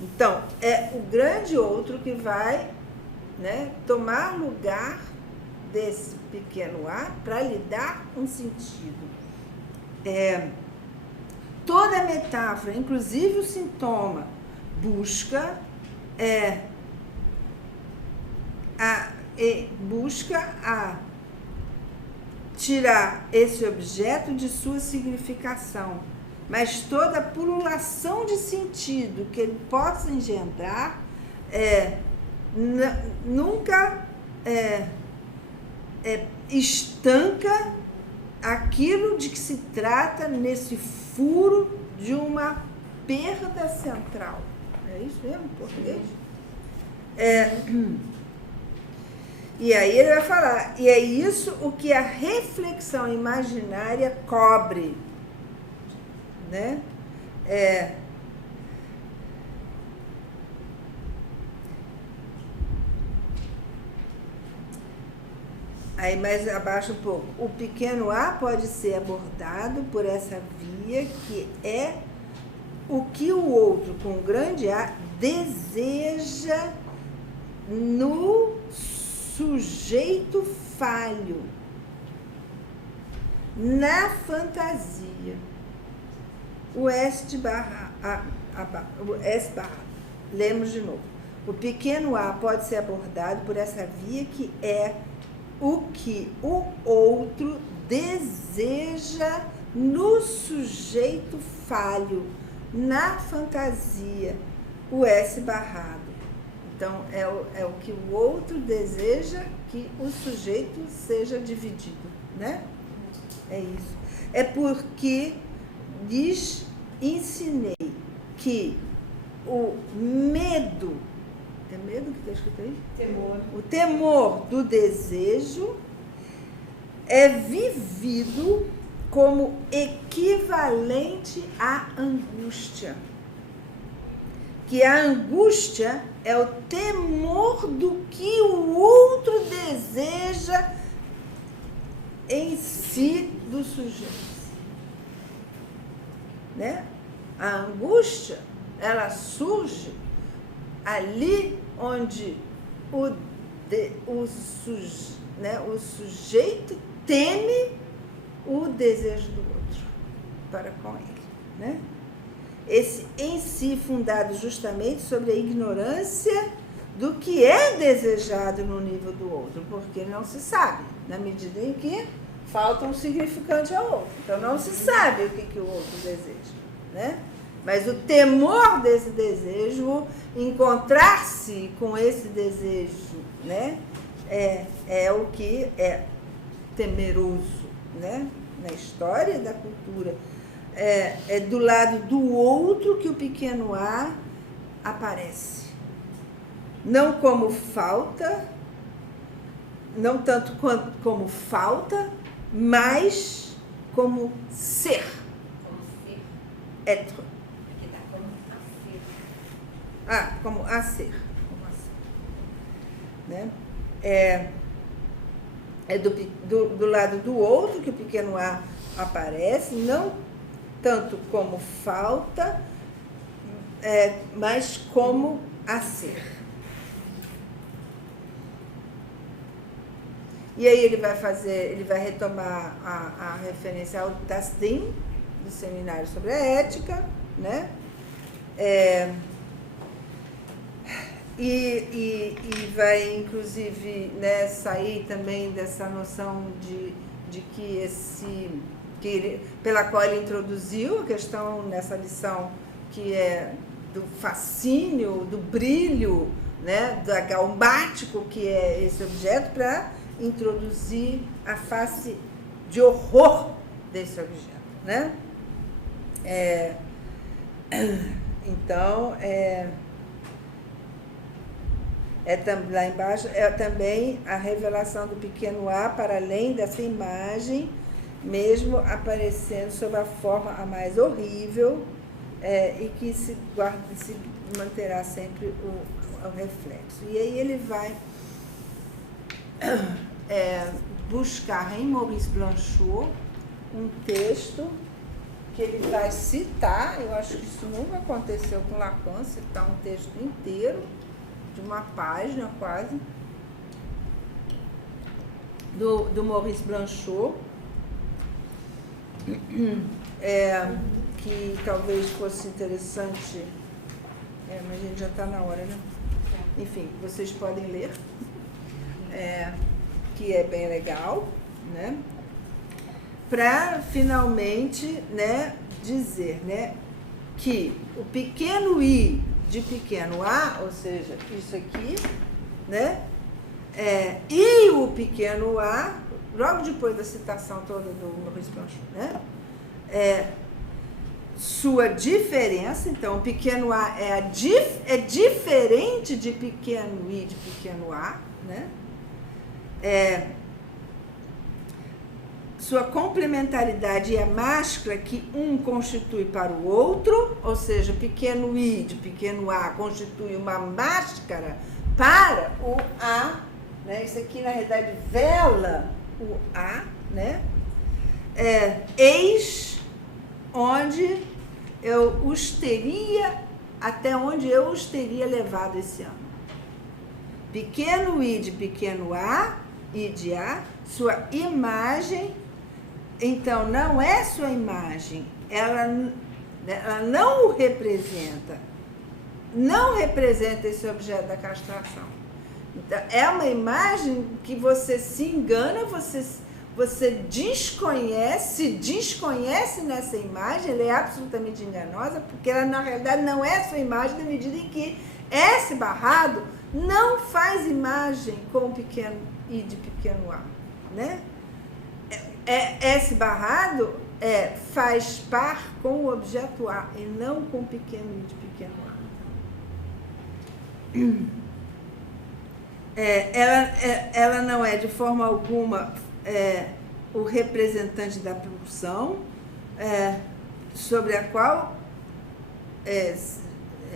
Então, é o grande outro que vai, né, tomar lugar desse pequeno a para lhe dar um sentido. Toda a metáfora, inclusive o sintoma, busca tirar esse objeto de sua significação, mas toda a pululação de sentido que ele possa engendrar nunca estanca aquilo de que se trata nesse furo de uma perda central. É isso mesmo, em português? E aí ele vai falar, e é isso o que a reflexão imaginária cobre, né? Aí mais abaixo um pouco, o pequeno a pode ser abordado por essa via que é o que o outro com o grande A deseja no sujeito falho, na fantasia. O S barra. Lemos de novo. O pequeno a pode ser abordado por essa via que é o que o outro deseja no sujeito falho, na fantasia, o S barrado. Então, é o que o outro deseja que o sujeito seja dividido, né? É isso. É porque lhes ensinei que o medo, é medo que está escrito aí? Temor. O temor do desejo é vivido como equivalente à angústia. Que a angústia é o temor do que o outro deseja em si do sujeito. Né? A angústia, ela surge ali onde o sujeito teme o desejo do outro para com ele, né? Esse em si fundado justamente sobre a ignorância do que é desejado no nível do outro, porque não se sabe, na medida em que falta um significante ao outro. Então não se sabe o que o outro deseja, né? Mas o temor desse desejo, encontrar-se com esse desejo, né? É o que é temeroso, né? Na história da cultura. É do lado do outro que o pequeno A aparece. Não como falta, não tanto como falta, mas como ser. Como ser. Être. Porque dá como a ser. Como a ser. Como a ser. Né? É do lado do outro que o pequeno A aparece, não tanto como falta, mas como a ser. E aí ele vai retomar a referência ao Tasdim, do Seminário sobre a Ética, né? E vai, inclusive, né, sair também dessa noção de que pela qual ele introduziu a questão nessa lição, que é do fascínio, do brilho, né, da gaumático que é esse objeto, para introduzir a face de horror desse objeto, né? Então, lá embaixo é também a revelação do pequeno A para além dessa imagem, mesmo aparecendo sob a forma a mais horrível, e que se manterá sempre o reflexo. E aí ele vai buscar em Maurice Blanchot um texto que ele vai citar. Eu acho que isso nunca aconteceu com Lacan, citar um texto inteiro, de uma página quase, do Maurice Blanchot, que talvez fosse interessante, mas a gente já está na hora, né? Enfim, vocês podem ler, que é bem legal, né? Para finalmente, né, dizer, né, que o pequeno I de pequeno A, ou seja, isso aqui, né, e o pequeno A, logo depois da citação toda do Maurice Blanchot, né, sua diferença, então, o pequeno A é diferente de pequeno I de pequeno A, né, sua complementaridade é a máscara que um constitui para o outro, ou seja, pequeno I de pequeno A constitui uma máscara para o A, né? Isso aqui, na realidade, vela o A, né? Eis onde eu os teria, até onde eu os teria levado esse ano. Pequeno I de pequeno A, I de A, sua imagem. Então, não é sua imagem, ela não o representa, não representa esse objeto da castração. Então, é uma imagem que você se engana, você desconhece nessa imagem, ela é absolutamente enganosa, porque ela, na realidade, não é sua imagem, na medida em que esse barrado não faz imagem com o pequeno I de pequeno A, né? Esse barrado faz par com o objeto A e não com o pequeno I de pequeno A. Ela não é de forma alguma o representante da pulsão, sobre a qual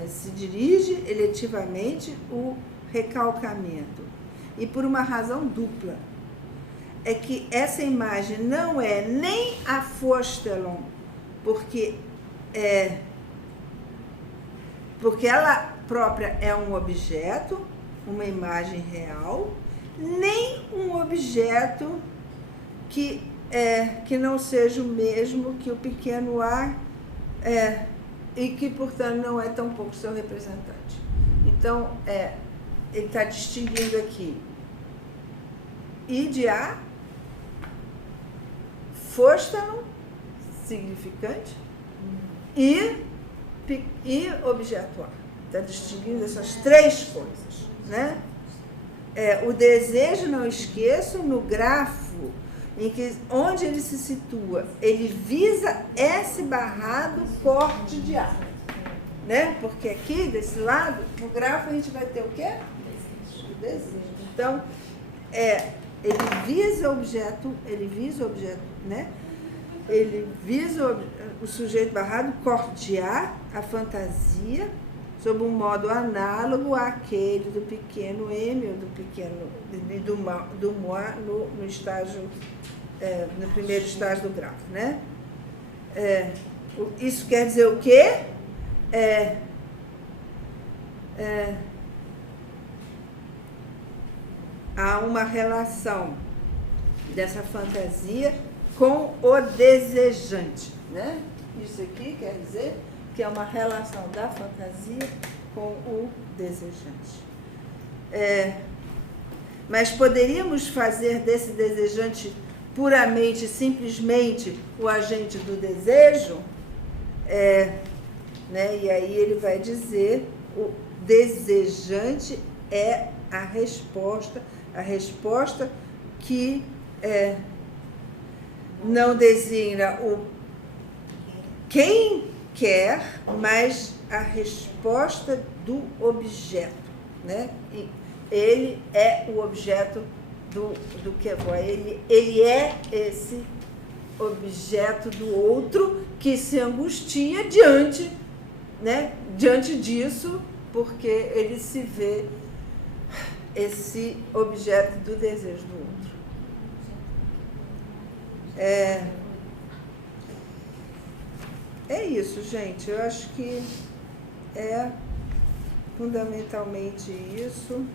se dirige eletivamente o recalcamento. E por uma razão dupla. É que essa imagem não é nem a Fostelon, porque ela própria é um objeto, uma imagem real, nem um objeto que não seja o mesmo que o pequeno A, e que, portanto, não é tampouco seu representante. Então, ele está distinguindo aqui I de A fôstano, significante, e objeto A. Está distinguindo essas três coisas, né? O desejo, não esqueço, no grafo, onde ele se situa, ele visa S barrado corte de A. Né? Porque aqui, desse lado, no grafo, a gente vai ter o quê? O desejo. Então, ele visa o objeto, né? Ele visa o sujeito barrado cortear a fantasia sob um modo análogo àquele do pequeno M ou do pequeno do moi no estágio, no primeiro estágio do grafo, né? Isso quer dizer o quê? Há uma relação dessa fantasia com o desejante, né? Isso aqui quer dizer que é uma relação da fantasia com o desejante. Mas poderíamos fazer desse desejante puramente, simplesmente, o agente do desejo? Né? E aí ele vai dizer, o desejante é a resposta que não designa o quem quer, mas a resposta do objeto, né? E ele é o objeto do que ele é esse objeto do outro que se angustia diante, né? Diante disso, porque ele se vê esse objeto do desejo do outro. É isso, gente. Eu acho que é fundamentalmente isso.